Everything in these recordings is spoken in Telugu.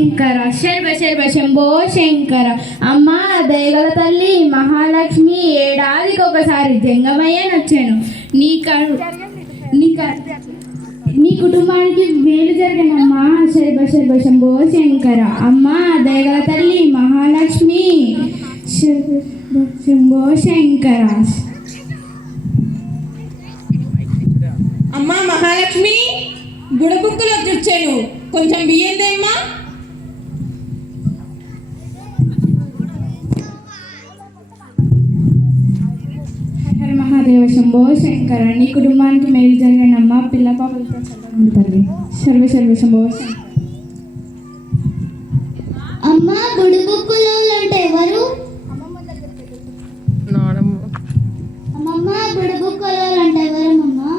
శంకర శర్వ శర్వ శంభో శంకర. అమ్మ దయగల తల్లి మహాలక్ష్మి ఏడాదికి ఒకసారి జంగమయ్య నచ్చాను. నీ కుటుంబానికి మేలు జరగనమ్మా. శర్వ శర్వ శంభో శంకర. అమ్మ దయగల తల్లి మహాలక్ష్మి శంభో శంకర. అమ్మా మహాలక్ష్మి, గుడబుక్కులో చుచ్చాను, కొంచెం బియ్యం దేమ్మా. హర మహాదేవ శంభో శంకర. నీ కుటుంబానికి మేలు జరగనమ్మా. పిల్ల పాపలతో చల్లగా. శర్వ శర్వ శంభో శంకర. అమ్మ గుడిబుక్కులో అంటే ఎవరు? అమ్మమ్మ గుడిబుక్కులో అంటే ఎవరమ్మా?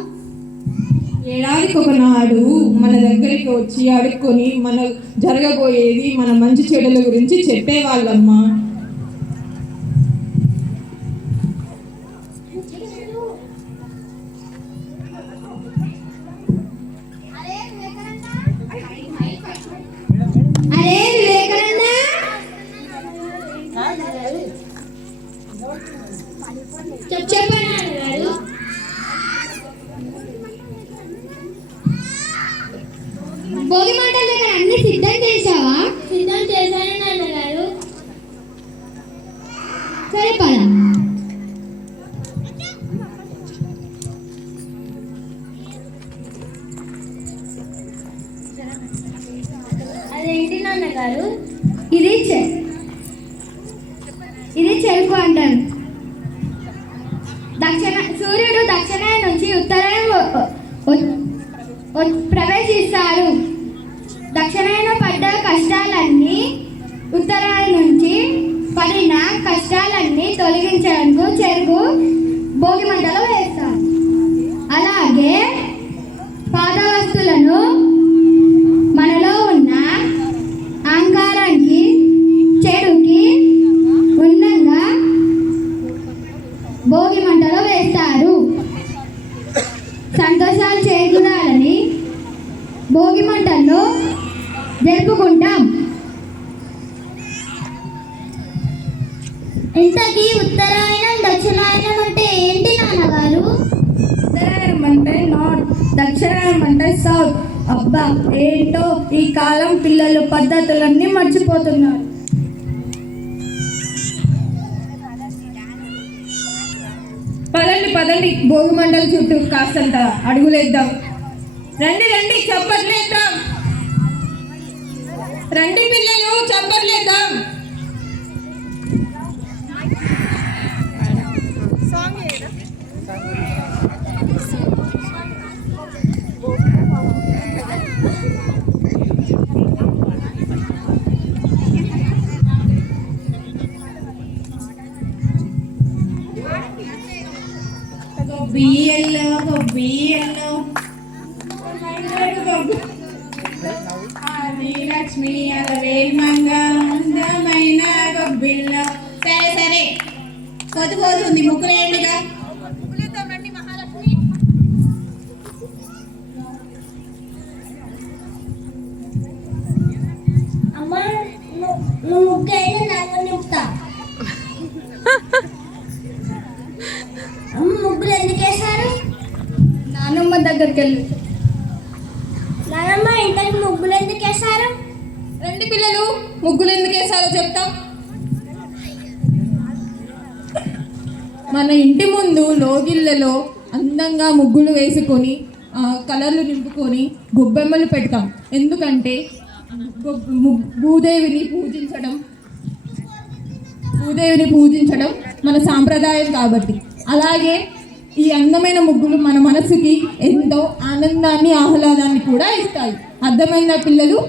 ఏడాదికి ఒకనాడు మన దగ్గరికి వచ్చి అడుక్కొని మన జరగబోయేది మన మంచి చెడుల గురించి చెప్పేవాళ్ళమ్మా. భోగి మంటల దగ్గర అన్ని సిద్ధం చేసావా? సిద్ధం చేశాను నాన్నగారు. సరే పద. అదేంటి నాన్నగారు? ఇది చెరుకు అంటారు. సూర్యుడు దక్షిణాయన నుంచి ఉత్తరాయణ ప్రవేశిస్తారు. దక్షిణాయన పడ్డ కష్టాలన్నీ ఉత్తరాయణ నుంచి పడిన కష్టాలన్నీ తొలగించడానికి చెరుకు భోగి మంటలో వేస్తారు. అలాగే పాదవస్తులను మనలో ఉన్న అహంకారానికి చెడుకి ఉన్నంగా భోగి మంటలో వేస్తారు. సంతోషాలు చేకూరాలని భోగి మంటల్లో జరుపుకుంటాం. ఇంతకీ ఉత్తరాయణం దక్షిణాయనం అంటే ఏంటి నాన్నగారు? ఉత్తరాయణం అంటే నార్త్, దక్షిణాయనం అంటే సౌత్. అబ్బా ఏంటో ఈ కాలం పిల్లలు పద్ధతులన్నీ మర్చిపోతున్నారు. పదండి భోగి మండల చుట్టూ కాస్తంత అడుగులేద్దాం. రండి చప్పట్లేద్దాం. రండి పిల్లలు, చప్పట్లేద్దాం. బియ్యల్లో లక్ష్మి అలవేల్మంగ అందమైన గొబ్బిల్ల. సరే పోతుంది ముగ్గులేండిగా. అమ్మ నువ్వు ముగ్గైనా నాకు నింపుతా. ముగ్గులు ఎందుకు వేశారు? నానమ్మ దగ్గరికి వెళ్ళి. నానమ్మ ఇంటికి ముగ్గులు ఎందుకు వేశారు? రండి పిల్లలు, ముగ్గులు ఎందుకు వేశారో చెప్తాం. మన ఇంటి ముందు లోగిళ్ళలో అందంగా ముగ్గులు వేసుకొని కలర్లు నింపుకొని గొబ్బెమ్మలు పెడతాం. ఎందుకంటే భూదేవిని పూజించడం మన సాంప్రదాయం కాబట్టి. అలాగే ఈ అందమైన ముగ్గులు మన మనసుకి ఎంతో ఆనందాన్ని ఆహ్లాదాన్ని కూడా ఇస్తాయి. అర్థమైందా పిల్లలు?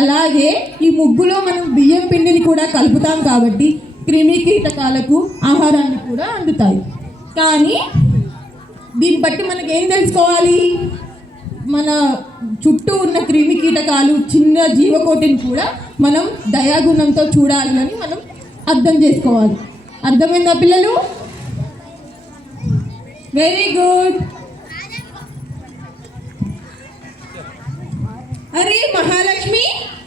అలాగే ఈ ముగ్గులో మనం బియ్యం పిండిని కూడా కలుపుతాం కాబట్టి క్రిమి కీటకాలకు ఆహారాన్ని కూడా అందుతాయి. కానీ దీన్ని బట్టి మనకి ఏం తెలుసుకోవాలి? మన చుట్టూ ఉన్న క్రిమి కీటకాలు, చిన్న జీవకోటిని కూడా మనం దయాగుణంతో చూడాలి అని మనం అర్థం చేసుకోవాలి. అర్థమైందా పిల్లలు? Very good. అరే మహాలక్ష్మి,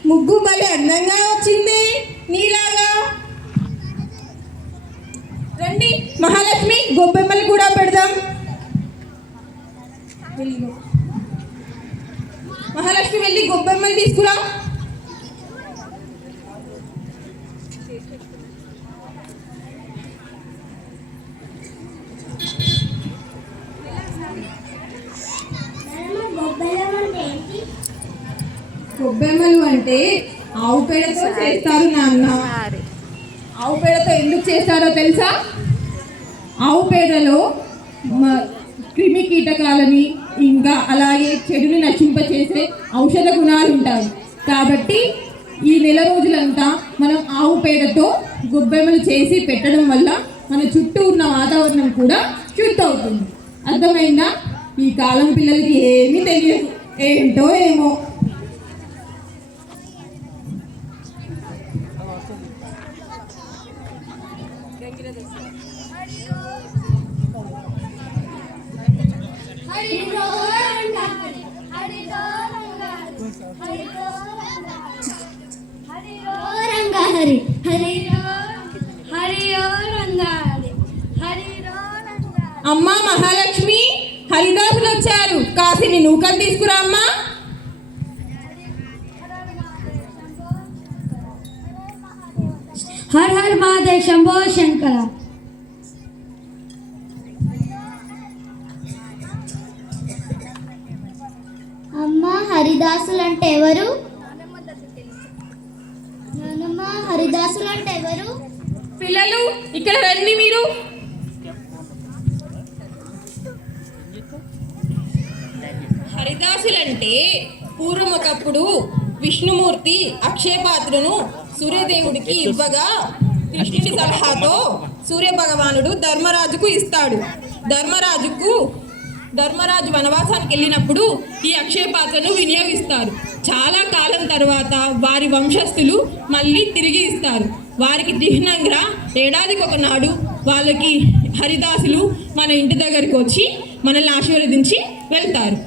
ముగ్గు భలే అందంగా వచ్చింది నీలాగా. రండి మహాలక్ష్మి, గొబ్బెమ్మలు కూడా పెడదాం. మహాలక్ష్మి వెళ్ళి గొబ్బెమ్మలు తీసుకురా. గొబ్బెమ్మలు అంటే ఆవు పేడతో చేస్తారు నాన్న. ఆవు పేడతో ఎందుకు చేస్తారో తెలుసా? ఆవు పేడలో క్రిమి కీటకాలని ఇంకా అలాగే చెడుని నశింపచేసే ఔషధ గుణాలు ఉంటాయి. కాబట్టి ఈ నెల రోజులంతా మనం ఆవు పేడతో గొబ్బెమ్మలు చేసి పెట్టడం వల్ల మన చుట్టూ ఉన్న వాతావరణం కూడా శుద్ధ అవుతుంది. అర్థమైందా? ఈ కాలం పిల్లలకి ఏమీ తెలియదు, ఏంటో ఏమో. హరి హరి హరి రంగారి హరి. అమ్మా మహాలక్ష్మి, హరిదాసులు వచ్చారు, కాసిని నూకలు తీసుకురా అమ్మా. Her her Mahadev Shambho Shankara. అమ్మ హరిదాసులు అంటే ఎవరు? నానమ్మ హరిదాసులు అంటే ఎవరు? పిల్లలు ఇక్కడ రండి. మీరు హరిదాసులంటే పూర్వం ఒకప్పుడు విష్ణుమూర్తి అక్షయపాత్రను సూర్యదేవుడికి ఇవ్వగా కృష్ణుడి సలహాతో సూర్య భగవానుడు ధర్మరాజుకు ఇస్తాడు. ధర్మరాజు వనవాసానికి వెళ్ళినప్పుడు ఈ అక్షయ పాత్రను వినియోగిస్తారు. చాలా కాలం తర్వాత వారి వంశస్థులు మళ్ళీ తిరిగి ఇస్తారు. వారికి చిహ్నంగా ఏడాదికి ఒకనాడు వాళ్ళకి హరిదాసులు మన ఇంటి దగ్గరికి వచ్చి మనల్ని ఆశీర్వదించి వెళ్తారు.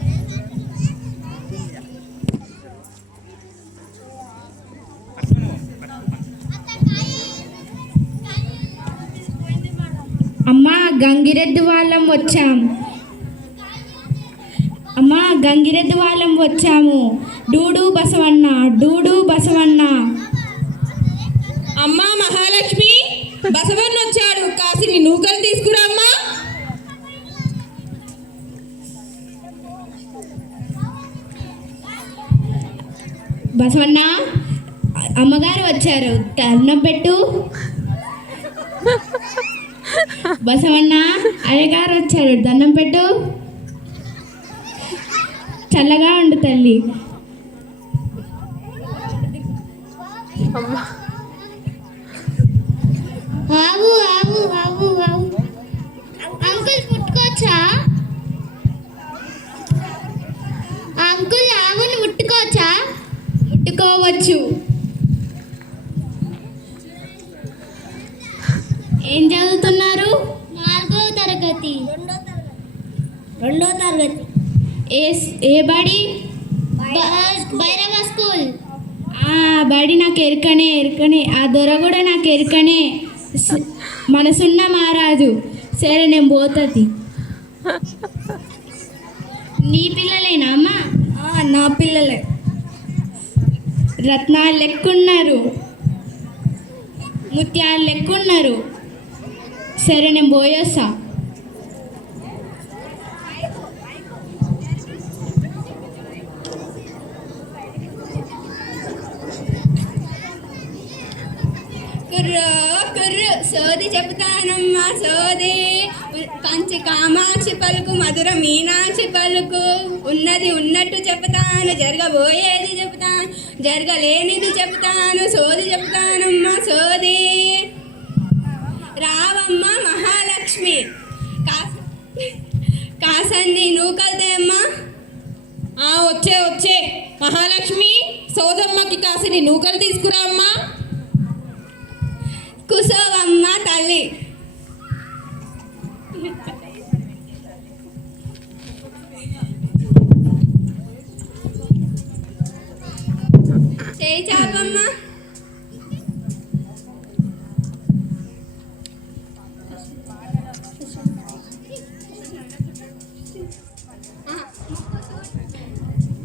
అమ్మా గంగిరెద్దు వాళ్ళం వచ్చాం. అమ్మా గంగిరెద్దు వాళ్ళం వచ్చాము. డూడు బసవన్న, డూడు బసవన్న. అమ్మా మహాలక్ష్మి, బసవన్న వచ్చాడు, కాసిని నూకలు తీసుకురా అమ్మా. బసవన్న అమ్మగారు వచ్చారు, దండం పెట్టు. బసవన్న అయ్యగారు వచ్చారు, దండం పెట్టు. చల్లగా ఉండు తల్లి. ఆవు ఆవు ఆవు ఆవు. అంకుల్ ముట్టుకోవచ్చా? అంకుల్ ఆవుని ముట్టుకోవచ్చా? ముట్టుకోవచ్చు. ఏం చదువుతున్నారు? 4వ తరగతి. రెండో తరగతి. ఏ బడి? భైరవ స్కూల్. ఆ బడి నాకు ఎరకనే, ఆ దొర కూడా నాకు ఎరకనే. మనసున్న మహారాజు. సరే నేను పోతుంది. నీ పిల్లలేనా అమ్మా? నా పిల్లలే. రత్నాలు లెక్కున్నారు, ముత్యాలు లెక్కున్నారు. సరే నేను పోయేస్తా. కుర్రు సోది చెబుతానమ్మా సోది. కంచి కామాక్షి పలుకు, మధుర మీనాక్షి పలుకు. ఉన్నది ఉన్నట్టు చెబుతాను, జరగబోయేది చెబుతాను, జరగలేనిది చెబుతాను. సోది చెబుతానమ్మా సోది. రావమ్మ మహాలక్ష్మి, కాసన్ని నూకలుదేమ్మా. వచ్చే మహాలక్ష్మి, సోదమ్మకి కాసిని నూకలు తీసుకురా అమ్మా. కుసోవమ్మ తల్లి. చేయి చాపమ్మా.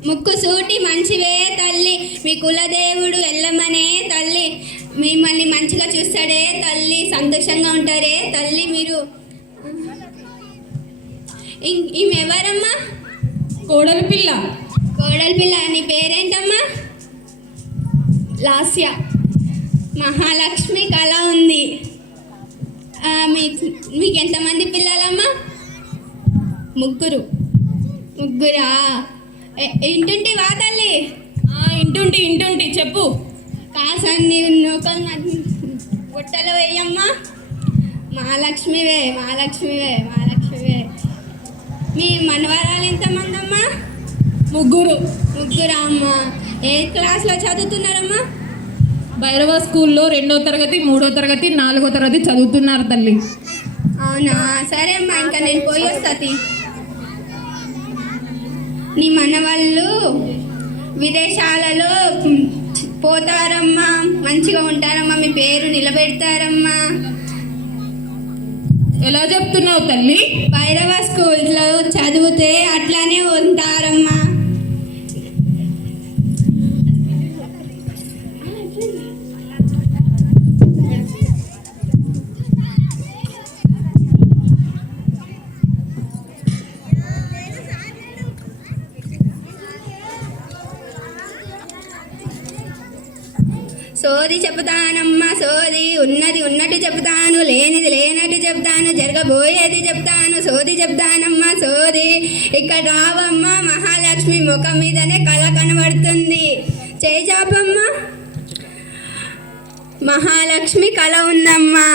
ముక్కు సూటి మంచివే తల్లి, మీ కులదేవుడు ఎల్లమ్మనే తల్లి, మిమ్మల్ని మంచిగా చూస్తాడే తల్లి, సంతోషంగా ఉంటారే తల్లి మీరు. ఈమె ఎవరమ్మా? కోడలి పిల్ల. కోడలి పిల్ల. నీ పేరేంటమ్మా? లాస్య. మహాలక్ష్మి కళ ఉంది. మీకు ఎంతమంది పిల్లలమ్మా? ముగ్గురా? ఇంటుంటి వా తల్లి? ఇంటుంటి చెప్పు. కాసన్ని నూకలు గుట్టలు వేయమ్మా. మహాలక్ష్మివే. మీ మనవరాలు ఎంతమంది అమ్మా? ముగ్గురా అమ్మా. ఏ క్లాస్లో చదువుతున్నారమ్మా? భైరవ స్కూల్లో 2వ తరగతి, 3వ తరగతి, 4వ తరగతి చదువుతున్నారు తల్లి. అవునా? సరే అమ్మా, ఇంకా నేను పోయి వస్తాతి. నీ మనవాళ్ళు విదేశాలలో పోతారమ్మా, మంచిగా ఉంటారమ్మా, మీ పేరు నిలబెడతారమ్మా. ఎలా చెప్తున్నావు తల్లి? భైరవ స్కూల్లో చదివితే అట్లానే ఉంటారమ్మా. సోది చెప్తానమ్మా సోది, ఉన్నది ఉన్నట్టు చెప్తాను, లేనిది లేనట్టు చెప్తాను, జరగబోయేది చెప్తాను, సోది చెప్తానమ్మా సోది. ఇక్కడ రావమ్మా, మహాలక్ష్మి ముఖం మీదనే కళ కనబడుతుంది. చేయి చాపమ్మా. మహాలక్ష్మి కళ ఉందమ్మా.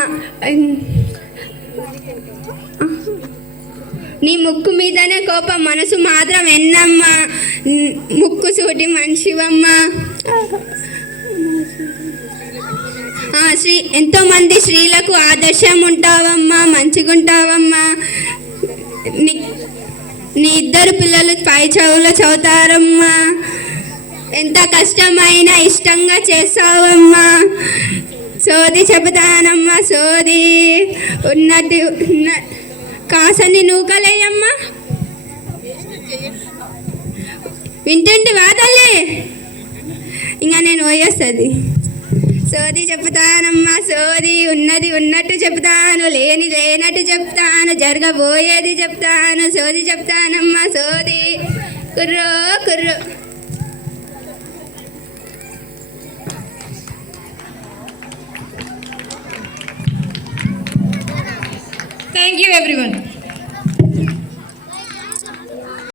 నీ ముక్కు మీదనే కోపం, మనసు మాత్రం ఎన్నమ్మా. ముక్కు సూటి మనిషివమ్మా. ఎంతో మంది స్త్రీలకు ఆదర్శం ఉంటావమ్మా, మంచిగుంటావమ్మా. నీ 2 పిల్లలు పై చదువులో చదువుతారమ్మా. ఎంత కష్టమైనా ఇష్టంగా చేస్తావమ్మా. సోది చెబుతానమ్మా సోది, ఉన్నది కాసని నూకలేయమ్మా. వింటుంటే వాదల్లే, ఇంకా నేను పోయేస్తుంది. సోది చెప్తానమ్మా సోది, ఉన్నది ఉన్నట్టు చెప్తాను, లేని లేనట్టు చెప్తాను, జరగబోయేది చెప్తాను, సోది చెప్తానమ్మా సోది. కుర్రో థ్యాంక్ యూ ఎవ్రీవన్.